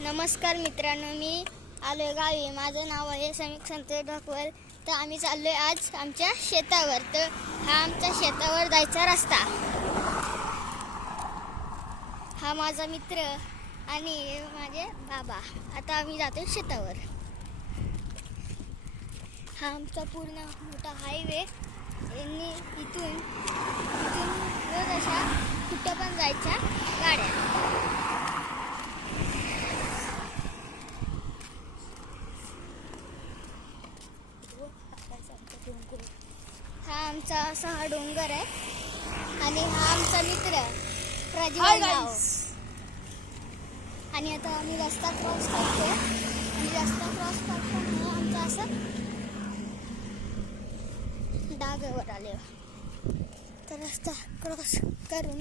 नमस्कार मित्रांनो, मी आलोय गावी. माझं नाव आहे समीक संतोष ढोकवल. तर आम्ही चाललोय आज आमच्या शेतावर. तर हा आमच्या शेतावर जायचा रस्ता. हा माझा मित्र आणि माझे बाबा. आता आम्ही जातोय शेतावर. हा आमचा पूर्ण मोठा हायवे. यांनी इथून रोज अशा कुठं पण जायच्या गाड्या. हा आमचा असा हा डोंगर आहे आणि हा आमचा मित्र प्रज्वल नाव. आणि आता आम्ही रस्ता क्रॉस करतोय आणि रस्ता क्रॉस करताना आमचा असं डागावर आले. तर रस्ता क्रॉस करून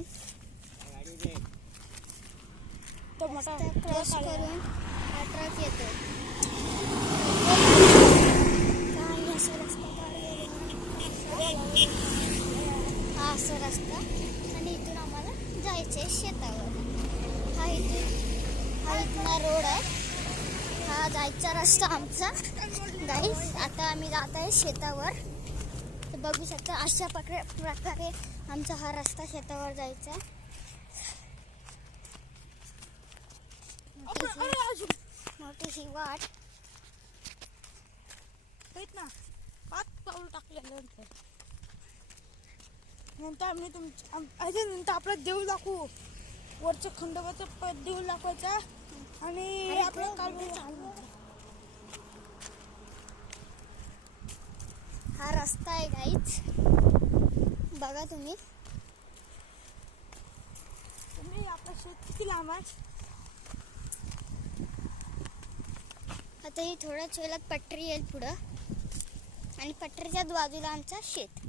हा ट्रक येतो. हा असा रस्ता आणि इथून आम्हाला जायचं आहे शेतावर. हा इथला रोड आहे. हा जायचा रस्ता आमचा. गाईस, आता आम्ही जात आहे शेतावर. तर बघू शकता अशा प्रकारे आमचा हा रस्ता शेतावर जायचा आहे. मोठीशी वाट ना 5 पाऊल टाकल्यानंतर आम्ही नंतर आपला देव दाखवू. वरचं खंडोबाचं देव दाखवायचा आणि आपलं काल चालू. हा रस्ता आहे गाईच, बघा तुम्ही आपलं शेत किती लांब आहे. आता ही थोड्याच वेळात पटरी येईल पुढं आणि पटरीच्या बाजूला आमचा शेत.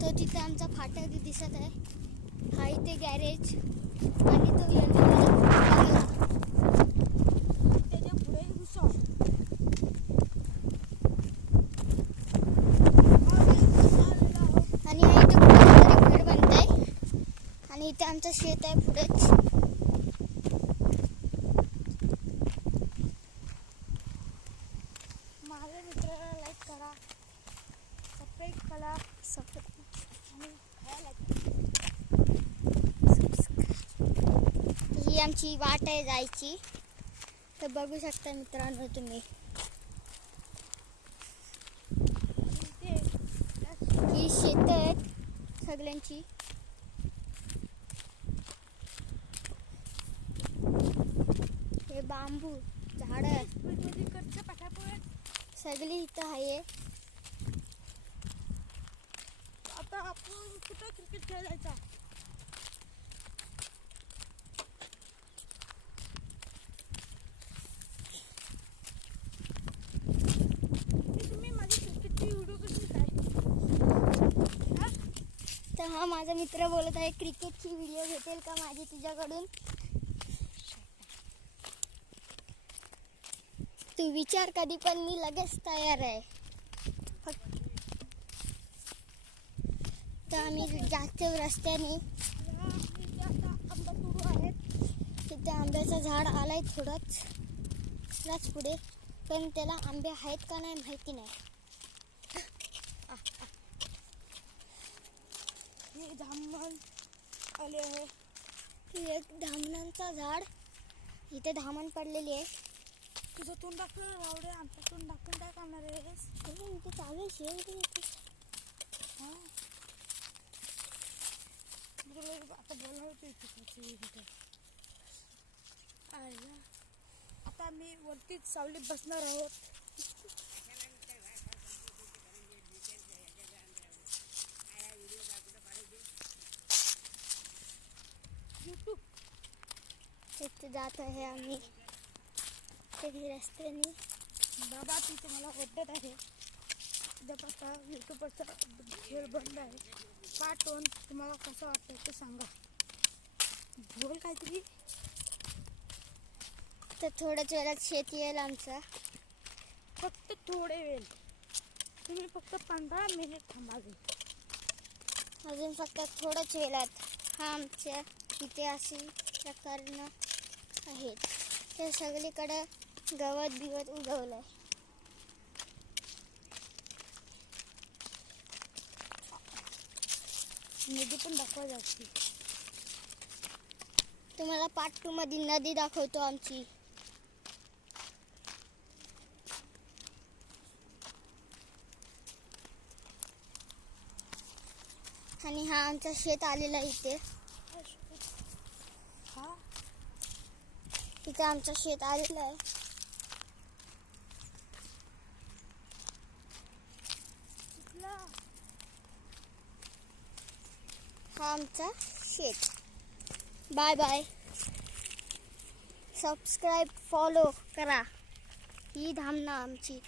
तो तिथे आमचा फाटक दिसत आहे. हा इथे गॅरेज आणि तो त्याच्या पुढे आणि हा इथे कुठेतरी घर बनत आहे आणि इथे आमचं शेत आहे पुढेच. माझ्या मित्राला लाईक करा, सबस्क्राईब करा आणि ही आमची वाट आहे जायची. तर बघू शकता मित्रांनो तुम्ही, ही शेत आहेत सगळ्यांची. हे बांबू झाड सगळी इथं आहे. आता आपण कुठं क्रिकेट खेळायचा. तुम्ही माझी क्रिकेटची व्हिडिओ कशी काय. तर हा माझा मित्र बोलत आहे, क्रिकेटची व्हिडिओ भेटेल का माझी तुझ्याकडून. तू विचार कधी पण, मी लगेच तयार आहे. तर आम्ही जातो रस्त्याने. आंबा तुरू आहेत. तिथे आंब्याचं झाड आलंय थोडंच पुढे, पण त्याला आंबे आहेत का नाही माहिती नाही. हे धामण आले आहे. एक धामणांचा झाड, इथे धामण पडलेली आहे. तुझं तोंड दाखवून रावडे, आमचं तोंड दाखवून काय करणार आहेस. इथे चालू शेव आता बोलावते. आता मी वरतीच सावलीत बसणार आहोत. तिथे जात आहे आम्ही रस्त्याने. बाबा तिथे मला ओरडत आहे. उद्यापासून यूट्यूबवरचा खेळ बंद आहे. पार्ट 1 तुम्हाला कसं वाटतं ते सांगा. बोल काहीतरी. तर थोड्याच वेळात शेत येईल आमचा. फक्त थोडे वेळ, तुम्ही फक्त 15 मिनिट थांबावे. अजून फक्त थोड्याच वेळात हा आमच्या इथे अशी प्रकारनं आहेत. हे सगळीकडे गवत बिवत उगवलंय. नदी पण दाखवा जाते. तुम्हाला पार्ट 2 मध्ये नदी दाखवतो आमची. आणि हा आमचा शेत आलेला इथे. हा इथे आमचं शेत आलेलं आहे. कुठला हा आमचा शेत. Bye bye. सबस्क्राईब फॉलो करा. ही धामणा आमची.